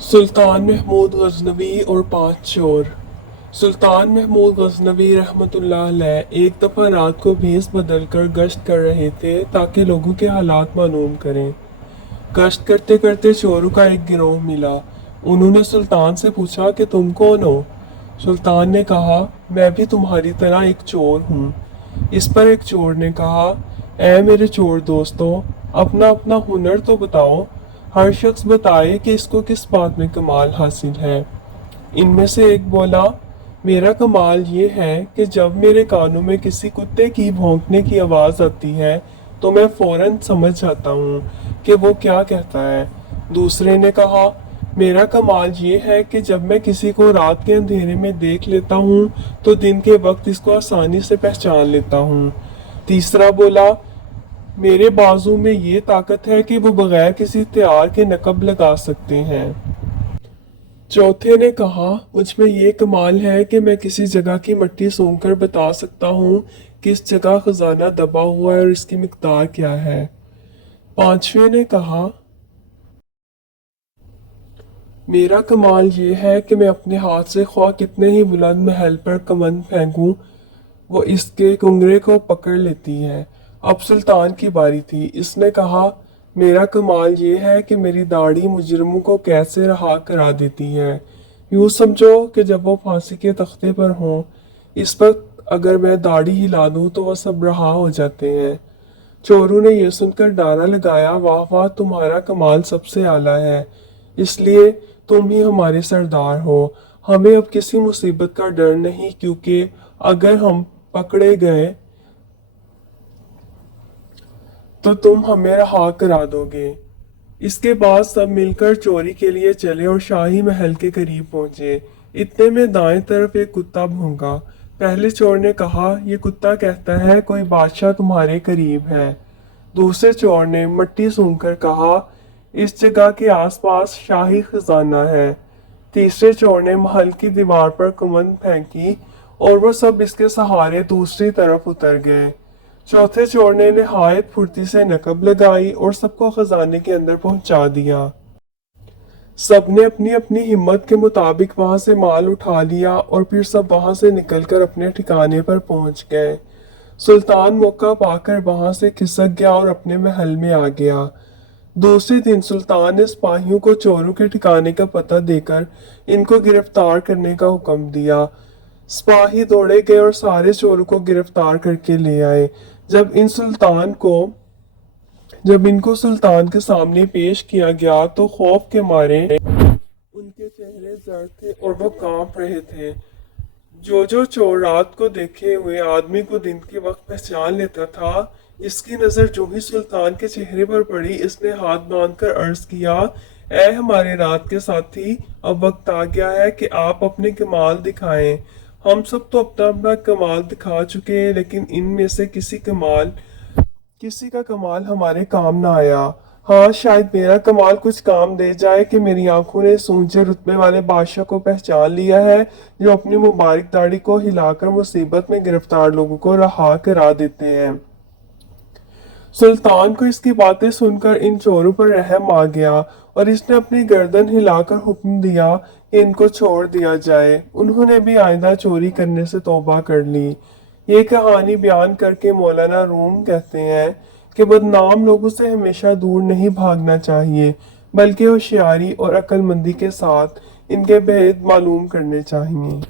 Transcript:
सुल्तान महमूद गजनवी और 5 चोर। सुल्तान महमूद गजनवी रहमतुल्लाह अलैह एक दफ़ा रात को भेस बदल कर गश्त कर रहे थे ताकि लोगों के हालात मालूम करें। गश्त करते करते चोरों का एक गिरोह मिला। उन्होंने सुल्तान से पूछा कि तुम कौन हो? सुल्तान ने कहा, मैं भी तुम्हारी तरह एक चोर हूँ। इस पर एक चोर ने कहा, ऐ मेरे चोर दोस्तों, अपना अपना हुनर तो बताओ। हर शख्स बताए कि इसको किस बात में कमाल हासिल है। इनमें से एक बोला, मेरा कमाल ये है कि जब मेरे कानों में किसी कुत्ते की भौंकने की आवाज़ आती है तो मैं फौरन समझ जाता हूँ कि वो क्या कहता है। दूसरे ने कहा, मेरा कमाल ये है कि जब मैं किसी को रात के अंधेरे में देख लेता हूँ तो दिन के वक्त इसको आसानी से पहचान लेता हूँ। तीसरा बोला, मेरे बाजू में ये ताकत है कि वो बगैर किसी हथियार के नकब लगा सकते हैं। चौथे ने कहा, मुझ में ये कमाल है कि मैं किसी जगह की मिट्टी सूंघकर बता सकता हूँ कि इस जगह खजाना दबा हुआ है और इसकी मिकदार क्या है। पांचवें ने कहा, मेरा कमाल ये है कि मैं अपने हाथ से ख्वाह कितने ही बुलंद महल पर कमंद फेंकूं, वो इसके कुंगरे को पकड़ लेती है। अब सुल्तान की बारी थी। इसने कहा, मेरा कमाल ये है कि मेरी दाढ़ी मुजरिमों को कैसे रहा करा देती है। यूँ समझो कि जब वो फांसी के तख्ते पर हों, इस वक्त अगर मैं दाढ़ी हिला दूँ तो वो सब रहा हो जाते हैं। चोरों ने यह सुनकर नारा लगाया, वाह वाह, तुम्हारा कमाल सबसे आला है, इसलिए तुम ही हमारे सरदार हो। हमें अब किसी मुसीबत का डर नहीं, क्योंकि अगर हम पकड़े गए तो तुम हमें रहा करा दोगे। इसके बाद सब मिलकर चोरी के लिए चले और शाही महल के करीब पहुंचे। इतने में दाएं तरफ एक कुत्ता भौंका। पहले चोर ने कहा, ये कुत्ता कहता है कोई बादशाह तुम्हारे करीब है। दूसरे चोर ने मिट्टी सूंघकर कहा, इस जगह के आसपास शाही खजाना है। तीसरे चोर ने महल की दीवार पर कुमंद फेंकी और वो सब इसके सहारे दूसरी तरफ उतर गए। चौथे चोर ने निहायत फुर्ती से नकब लगाई और सबको खजाने के अंदर पहुंचा दिया। सबने अपनी अपनी हिम्मत के मुताबिक वहां से माल उठा लिया और फिर सब वहां से निकलकर अपने ठिकाने पर पहुंच गए। सुल्तान मौका पाकर वहां से खिसक गया और अपने महल में आ गया। दूसरे दिन सुल्तान ने सिपाहियों को चोरों के ठिकाने का पता देकर इनको गिरफ्तार करने का हुक्म दिया। सिपाही दौड़े गए और सारे चोरों को गिरफ्तार करके ले आए। जब इनको सुल्तान के सामने पेश किया गया तो खौफ के मारे उनके चेहरे जर्द थे और वो कांप रहे थे। जो चोर रात को देखे हुए आदमी को दिन के वक्त पहचान लेता था, इसकी नजर जो ही सुल्तान के चेहरे पर पड़ी, इसने हाथ बांधकर अर्ज किया, ऐ हमारे रात के साथी, अब वक्त आ गया है कि आप अपने कमाल दिखाएं। हम सब तो अपना अपना कमाल दिखा चुके हैं, लेकिन इनमें से किसी का कमाल हमारे काम ना आया। हाँ, शायद मेरा कमाल कुछ काम दे जाए कि मेरी आंखों ने इस ऊंचे रुतबे वाले बादशाह को पहचान लिया है जो अपनी मुबारक दाढ़ी को हिलाकर मुसीबत में गिरफ्तार लोगों को रहा करा देते हैं। सुल्तान को इसकी बातें सुनकर इन चोरों पर रहम आ गया और इसने अपनी गर्दन हिलाकर हुक्म दिया कि इनको छोड़ दिया जाए। उन्होंने भी आइंदा चोरी करने से तौबा कर ली। ये कहानी बयान करके मौलाना रूम कहते हैं कि बदनाम लोगों से हमेशा दूर नहीं भागना चाहिए, बल्कि होशियारी और अक्लमंदी के साथ इनके भेद मालूम करने चाहिए।